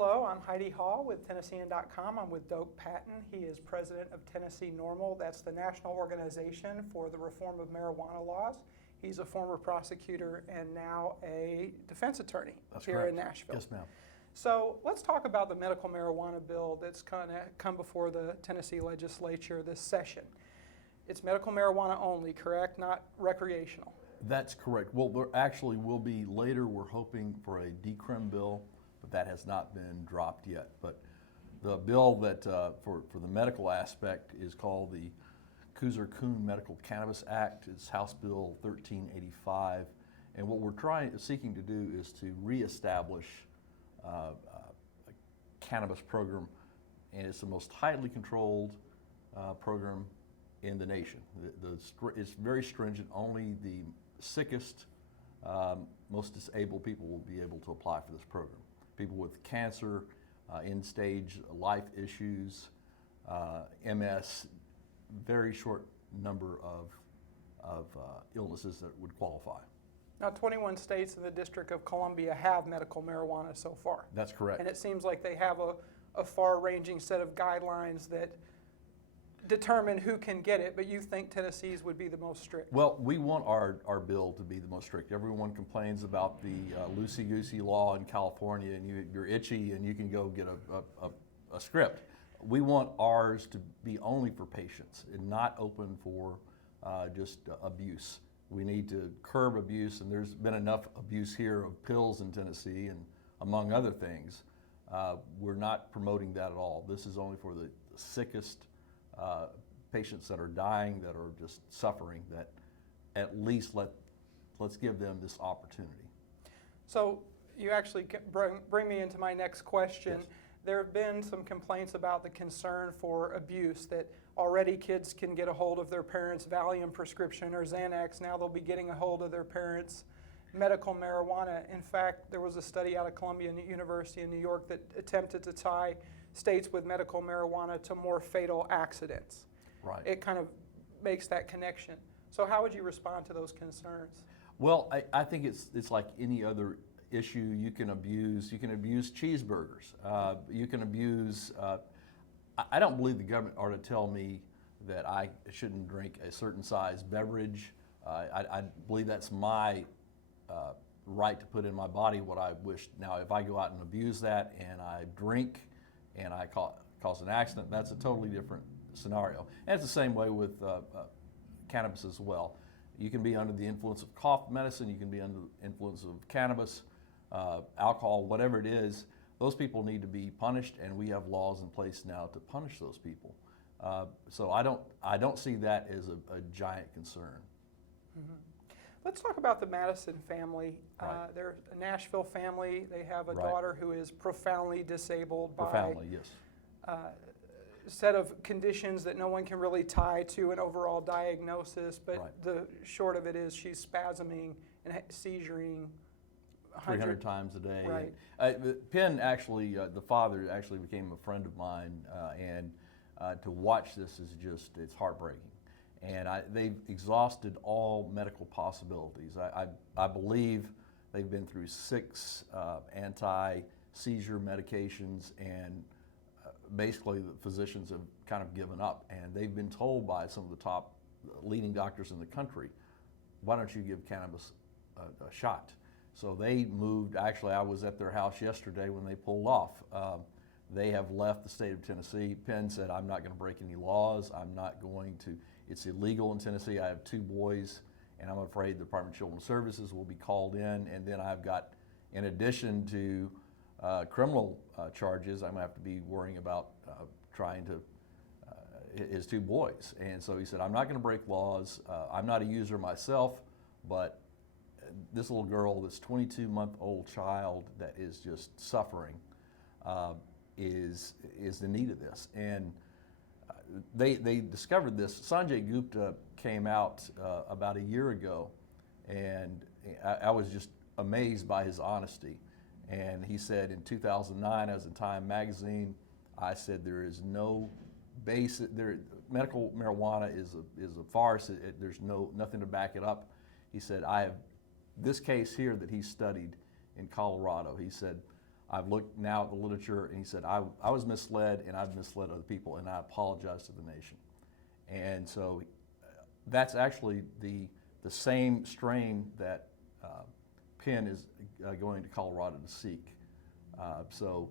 Hello, I'm Heidi Hall with Tennessean.com. I'm with Doak Patton. He is president of Tennessee NORML. That's the national organization for the reform of marijuana laws. He's a former prosecutor and now a defense attorney here in Nashville. Yes, ma'am. So let's talk about the medical marijuana bill that's going to come before the Tennessee legislature this session. It's medical marijuana only, correct? Not recreational. That's correct. Well, there actually will be later. We're hoping for a decrim bill, but that has not been dropped yet. But the bill that for the medical aspect is called the Kuhn Medical Cannabis Act. It's House Bill 1385, and what we're seeking to do is to reestablish a cannabis program, and it's the most tightly controlled program in the nation. It's very stringent. Only the sickest, most disabled people will be able to apply for this program. People with cancer, end-stage life issues, MS, very short number of illnesses that would qualify. Now, 21 states in the District of Columbia have medical marijuana so far. That's correct. And it seems like they have a far-ranging set of guidelines that determine who can get it, but you think Tennessee's would be the most strict? Well, we want our bill to be the most strict. Everyone complains about the loosey-goosey law in California, and you're itchy and you can go get a script. We want ours to be only for patients and not open for just abuse. We need to curb abuse, and there's been enough abuse here of pills in Tennessee, and among other things. We're not promoting that at all. This is only for the sickest patients that are dying, that are just suffering, that at least let's give them this opportunity. So you actually bring me into my next question. Yes. There have been some complaints about the concern for abuse, that already kids can get a hold of their parents' Valium prescription or Xanax. Now they'll be getting a hold of their parents' medical marijuana. In fact, there was a study out of Columbia University in New York that attempted to tie states with medical marijuana to more fatal accidents. Right. It kind of makes that connection. So how would you respond to those concerns? Well, I think it's like any other issue. You can abuse cheeseburgers. You can abuse. I don't believe the government ought to tell me that I shouldn't drink a certain size beverage. I believe that's my right to put in my body what I wish. Now, if I go out and abuse that and I drink and I cause an accident, that's a totally different scenario. And it's the same way with cannabis as well. You can be under the influence of cough medicine, you can be under the influence of cannabis, alcohol, whatever it is. Those people need to be punished, and we have laws in place now to punish those people. So I don't see that as a giant concern. Mm-hmm. Let's talk about the Madison family. Right. They're a Nashville family. They have a Right. daughter who is profoundly disabled Profoundly, yes. a set of conditions that no one can really tie to an overall diagnosis, but Right. the short of it is she's spasming and seizuring 300 times a day. Right. Penn actually, the father actually became a friend of mine, and to watch this is just, it's heartbreaking. And they've exhausted all medical possibilities. I believe they've been through 6 anti-seizure medications, and basically the physicians have kind of given up. And they've been told by some of the top leading doctors in the country, why don't you give cannabis a shot? So they moved. Actually, I was at their house yesterday when they pulled off. They have left the state of Tennessee. Penn said, I'm not going to break any laws. I'm not going to. It's illegal in Tennessee. I have 2 boys, and I'm afraid the Department of Children's Services will be called in. And then I've got, in addition to criminal charges, I'm going to have to be worrying about trying to, his 2 boys. And so he said, I'm not going to break laws. I'm not a user myself, but this little girl, this 22-month-old child that is just suffering, is in need of this. And they discovered this. Sanjay Gupta came out about a year ago, and I was just amazed by his honesty. And he said in 2009, as in Time magazine, I said there is no basis. Medical marijuana is a farce. There's nothing to back it up. He said, I have this case here that he studied in Colorado. He said, I've looked now at the literature, and he said, I was misled, and I've misled other people, and I apologize to the nation. And so that's actually the same strain that Penn is going to Colorado to seek. So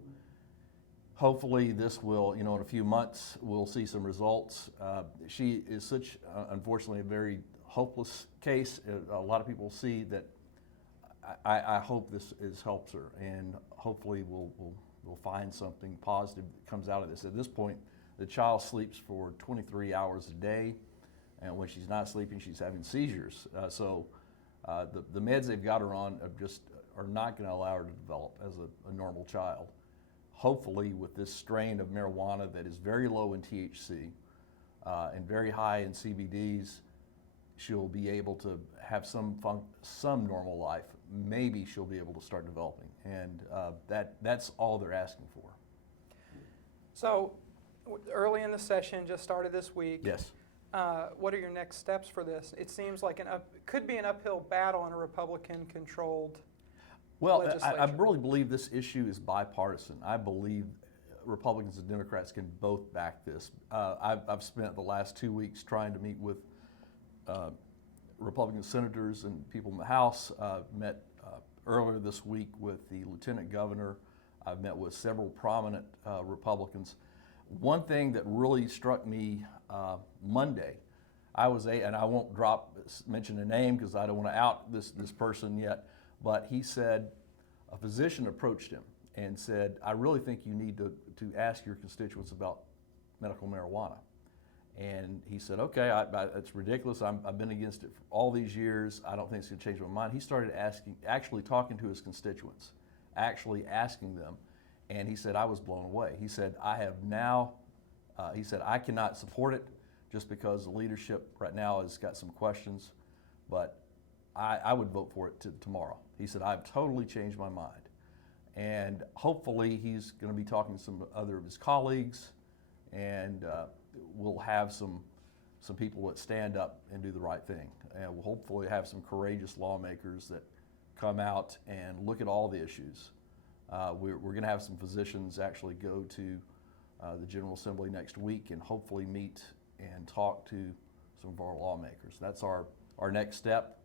hopefully this will, in a few months, we'll see some results. She is such, unfortunately, a very hopeless case. A lot of people see that. I hope this helps her, and hopefully we'll find something positive that comes out of this. At this point, the child sleeps for 23 hours a day, and when she's not sleeping, she's having seizures. So the meds they've got her on are not going to allow her to develop as a normal child. Hopefully, with this strain of marijuana that is very low in THC and very high in CBDs, she'll be able to have some normal life. Maybe she'll be able to start developing, and that's all they're asking for. So, early in the session, just started this week. Yes. What are your next steps for this? It seems like could be an uphill battle in a Republican-controlled legislature. I really believe this issue is bipartisan. I believe Republicans and Democrats can both back this. I've spent the last 2 weeks trying to meet with Republican senators and people in the House. Met earlier this week with the Lieutenant Governor. I've met with several prominent Republicans. One thing that really struck me Monday, and I won't mention a name because I don't want to out this person yet, but he said a physician approached him and said, I really think you need to ask your constituents about medical marijuana. And he said, okay, it's ridiculous. I've been against it for all these years. I don't think it's going to change my mind. He started actually talking to his constituents, actually asking them. And he said, I was blown away. He said, I cannot support it just because the leadership right now has got some questions, but I would vote for it tomorrow. He said, I've totally changed my mind. And hopefully he's going to be talking to some other of his colleagues, and we'll have some people that stand up and do the right thing. And we'll hopefully have some courageous lawmakers that come out and look at all the issues. We're going to have some physicians actually go to the General Assembly next week and hopefully meet and talk to some of our lawmakers. That's our next step.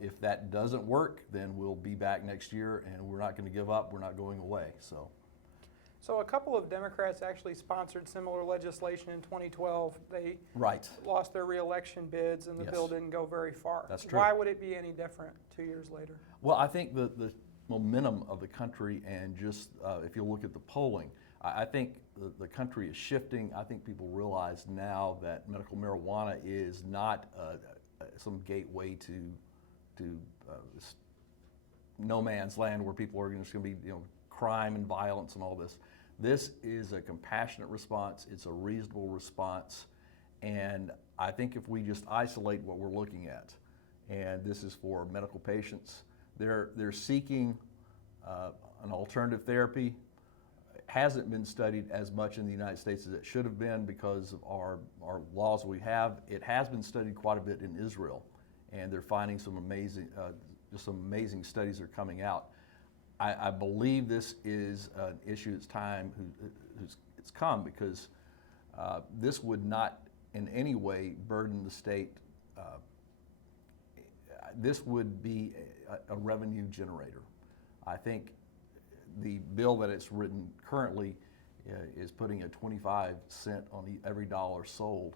If that doesn't work, then we'll be back next year, and we're not going to give up. We're not going away. So a couple of Democrats actually sponsored similar legislation in 2012. They lost their re-election bids, and the bill didn't go very far. That's true. Why would it be any different 2 years later? Well, I think the momentum of the country, and just if you look at the polling, I think the country is shifting. I think people realize now that medical marijuana is not some gateway to no man's land where people are just going to be, crime and violence and all this. This is a compassionate response. It's a reasonable response. And I think if we just isolate what we're looking at, and this is for medical patients, they're seeking an alternative therapy. It hasn't been studied as much in the United States as it should have been because of our laws we have. It has been studied quite a bit in Israel, and they're finding some amazing studies are coming out. I believe this is an issue that's it's come because this would not in any way burden the state. This would be a revenue generator. I think the bill that it's written currently is putting a 25 cent on every dollar sold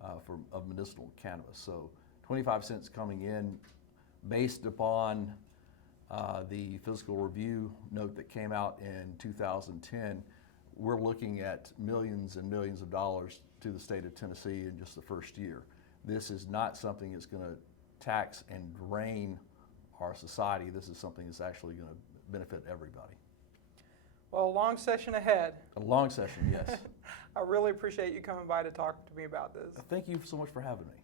of medicinal cannabis. So 25 cents coming in based upon the fiscal review note that came out in 2010, we're looking at millions and millions of dollars to the state of Tennessee in just the first year. This is not something that's going to tax and drain our society. This is something that's actually going to benefit everybody. Well, a long session ahead. A long session, yes. I really appreciate you coming by to talk to me about this. Thank you so much for having me.